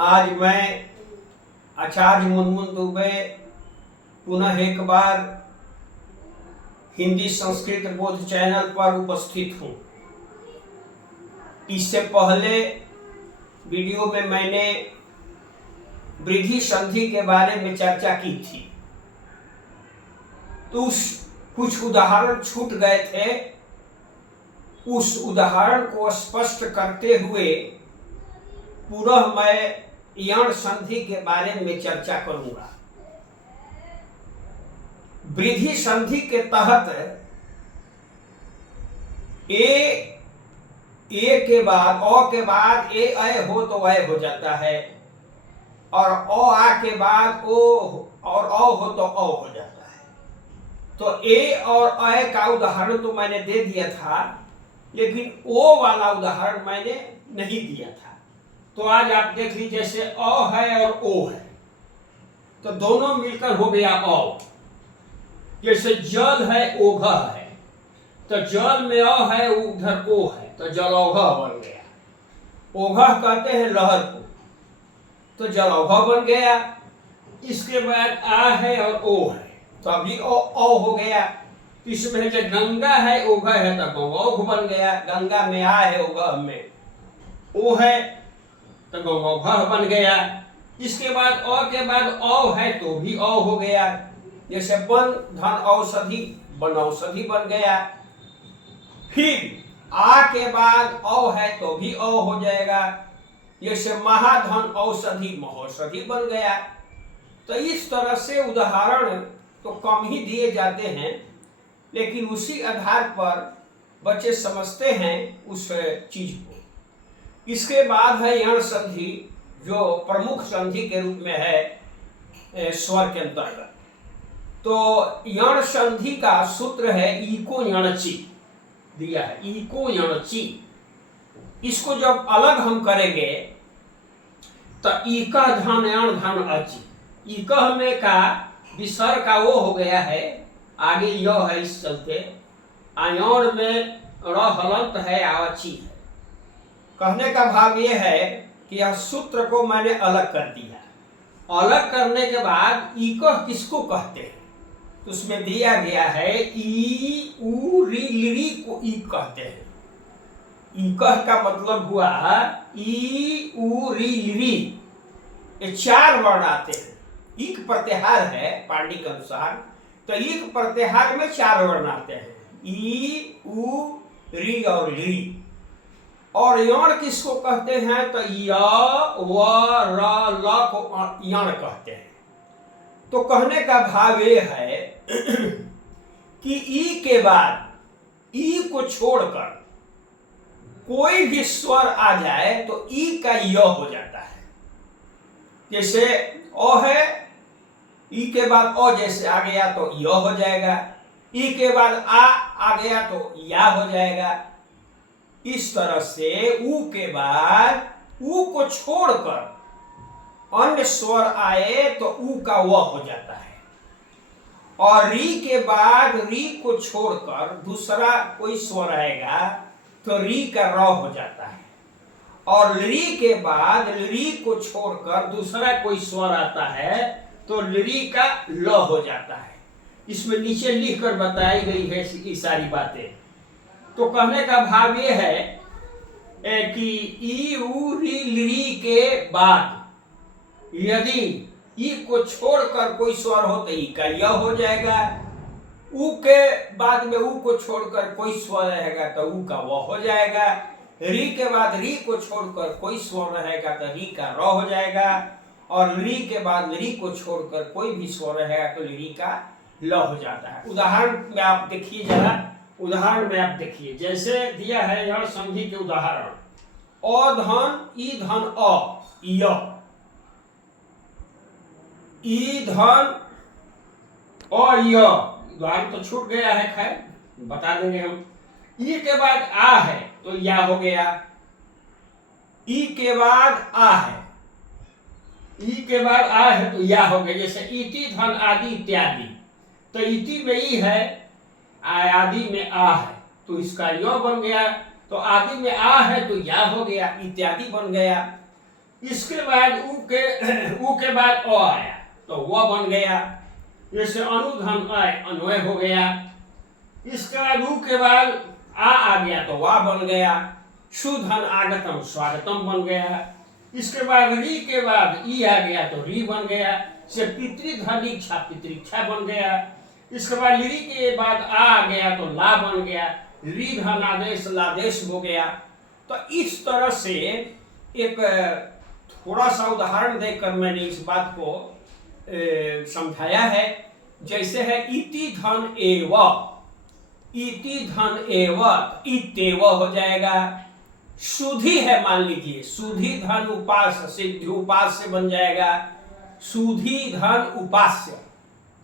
आज मैं आचार्य मुनमुन दुबे पुनः एक बार हिंदी संस्कृत बोध चैनल पर उपस्थित हूँ। इससे पहले वीडियो में मैंने वृद्धि संधि के बारे में चर्चा की थी, तो कुछ उदाहरण छूट गए थे। उस उदाहरण को स्पष्ट करते हुए पुनः मैं यण संधि के बारे में चर्चा करूंगा। वृद्धि संधि के तहत ए के बाद अ के बाद ए अय हो तो अय हो जाता है, और अ आ के बाद ओ और अ हो तो अ हो जाता है। तो ए और अय का उदाहरण तो मैंने दे दिया था, लेकिन ओ वाला उदाहरण मैंने नहीं दिया था। तो आज आप देख लीजिए, जैसे अ है और ओ है तो दोनों मिलकर हो गया अ। जैसे जल है ओघ है, तो जल में अ है, उधर ओ है, तो जलौघ बन गया। ओघ कहते हैं लहर को, तो जलौघ बन गया। इसके बाद आ है और ओ है, तो अभी ओ हो गया। इसमें जो गंगा है ओघ है तो गंगौघ बन गया। गंगा में आ है, ओघ में ओ है, तो गंगौघ बन गया। इसके बाद अ के बाद औ है तो भी औ हो गया। जैसे वन धन औषधि, बनौषधि बन गया। फिर आ के बाद औ है तो भी औ हो जाएगा। जैसे महाधन औषधि, महौषधि बन गया। तो इस तरह से उदाहरण तो कम ही दिए जाते हैं, लेकिन उसी आधार पर बच्चे समझते हैं उस चीज को। इसके बाद है यण संधि, जो प्रमुख संधि के रूप में है स्वर के अंतर्गत। तो यण संधि का सूत्र है इको यणचि, दिया है इको यणचि। इसको जब अलग हम करेंगे तो इका धन यण धन अचि। इकह में का विसर्ग का वो हो गया है, आगे य है, इस चलते आयण में र हलंत है, आवची है। कहने का भाव ये है कि यह सूत्र को मैंने अलग कर दिया। अलग करने के बाद इकह किसको कहते हैं, तो उसमें दिया गया है ई उ री ली को ई कहते हैं। इकह का मतलब हुआ ई उ री ली, ये चार वर्ण आते हैं। इक प्रत्याहार है पाणिनि के अनुसार, तो इक प्रत्याहार में चार वर्ण आते हैं, ई उ री और ली। और यण किसको कहते हैं, तो य व र ल को यण कहते हैं। तो कहने का भाव ये है कि ई के बाद ई को छोड़कर कोई भी स्वर आ जाए तो ई का य हो जाता है। जैसे अ है, ई के बाद अ जैसे आ गया तो य हो जाएगा। ई के बाद आ गया तो या हो जाएगा। इस तरह से उ के बाद उ को छोड़कर अन्य स्वर आए तो उ का व हो जाता है। और री के बाद री को छोड़कर दूसरा कोई स्वर आएगा तो री का र हो जाता है। और री के बाद री को छोड़कर दूसरा कोई स्वर आता है तो री का ल हो जाता है। इसमें नीचे लिखकर बताई गई है ये सारी बातें। तो कहने का भाव ये है कि ई उ री ली के बाद यदि ई को छोड़कर कोई स्वर हो तो ई का य हो जाएगा। उ के बाद में उ को छोड़कर कोई स्वर रहेगा तो उ का व हो जाएगा। री के बाद री को छोड़कर कोई स्वर रहेगा तो री का र हो जाएगा। और री के बाद री को छोड़कर कोई भी स्वर रहेगा तो री का ल हो जाता है। उदाहरण में आप देखिए जरा, उदाहरण में आप देखिए, जैसे दिया है यण संधि के उदाहरण, अ धन ई धन अ य, ई धन अ य। उदाहरण तो छूट गया है, खैर बता देंगे हम। ई के बाद आ है तो या हो गया। ई के बाद आ है, ई के बाद आ है तो या हो गया। जैसे इति धन आदि इत्यादि, तो इति में ई है, आदि में आ है तो इसका य बन गया। तो आदि में आ है तो या हो गया, इत्यादि बन गया। इसके बाद उ के बाद अ आया तो वह बन गया। जैसे अनुधन आय अन्वय हो गया। इसके बाद उ के बाद आ गया तो वाह बन गया। सुधन आगतम स्वागतम बन गया। इसके बाद री के बाद ई आ गया तो री बन गया। से पितृधन इच्छा पितृक्षा बन गया। इसके बाद ली के बाद आ गया तो ला बन गया। री धन आदेश लादेश हो गया। तो इस तरह से एक थोड़ा सा उदाहरण देकर मैंने इस बात को समझाया है। जैसे है इति धन एव, इति धन एव, इतेव हो जाएगा। सुधि है, मान लीजिए सुधि धन उपास्य, सिद्धि उपास्य बन जाएगा। सुधि धन उपास्य,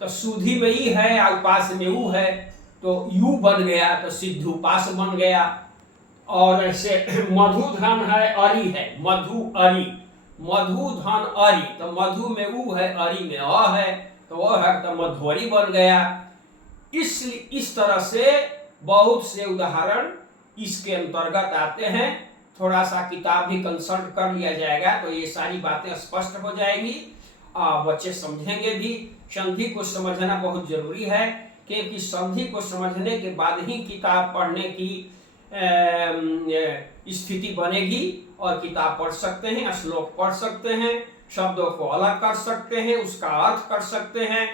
तो सुधि में ई है, उपास्य में उ है, तो यू बन गया तो सिद्धि उपास्य बन गया। और ऐसे मधुधन है, अरि है, मधु अरि, मधुधन अरि, तो मधु में उ है, अरि में अ है, तो वह है तो मधुरी बन गया। इस तरह से बहुत से उदाहरण इसके अंतर्गत आते हैं। थोड़ा सा किताब भी कंसल्ट कर लिया जाएगा तो ये सारी बातें स्पष्ट हो जाएंगी, बच्चे समझेंगे भी। संधि को समझना बहुत जरूरी है, क्योंकि संधि को समझने के बाद ही किताब पढ़ने की स्थिति बनेगी और किताब पढ़ सकते हैं, श्लोक पढ़ सकते हैं, शब्दों को अलग कर सकते हैं, उसका अर्थ कर सकते हैं।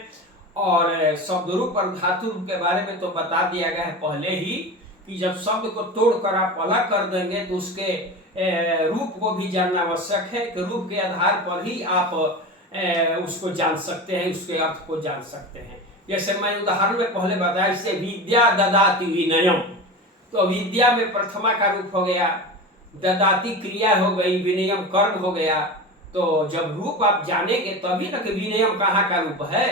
और शब्द रूप और धातु रूप के बारे में तो बता दिया गया है पहले ही कि जब शब्द को तोड़कर आप अलग कर देंगे तो उसके रूप को भी जानना आवश्यक है कि रूप के आधार पर ही आप उसको जान सकते हैं, उसके अर्थ को जान सकते हैं। जैसे मैं उदाहरण में पहले बताया, इससे विद्या ददाति विनयम, तो विद्या में प्रथमा का रूप हो गया, ददाति क्रिया हो गई, विनयम कर्म हो गया। तो जब रूप आप जानेंगे तभी ना कि विनयम कहाँ का रूप है,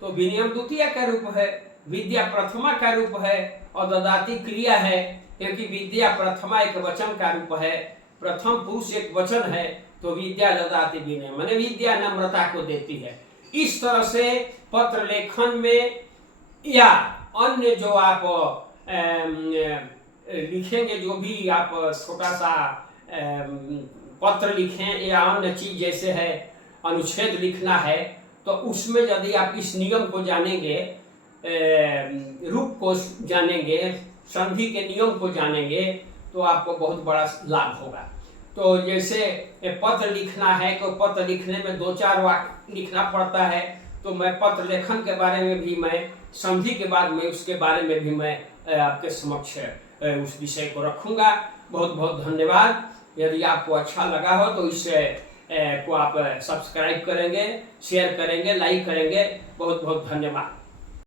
तो विनयम द्वितीय का रूप है, विद्या प्रथमा का रूप है और ददाति क्रिया है, क्योंकि विद्या प्रथमा एक वचन का रूप है, प्रथम पुरुष एक वचन है, तो विद्या ददाति विनय माने विद्या नम्रता को देती है। इस तरह से पत्र लेखन में या अन्य जो आप लिखेंगे, जो भी आप छोटा सा पत्र लिखें या अन्य चीज जैसे है अनुच्छेद लिखना है, तो उसमें यदि आप इस नियम को जानेंगे, रूप को जानेंगे, संधि के नियम को जानेंगे, तो आपको बहुत बड़ा लाभ होगा। तो जैसे पत्र लिखना है तो पत्र लिखने में 2-4 वाक्य लिखना पड़ता है, तो मैं पत्र लेखन के बारे में भी मैं संधि के बाद में उसके बारे में भी मैं आपके समक्ष उस विषय को रखूंगा। बहुत बहुत धन्यवाद। यदि आपको अच्छा लगा हो तो इस को आप सब्सक्राइब करेंगे, शेयर करेंगे, लाइक करेंगे। बहुत बहुत धन्यवाद।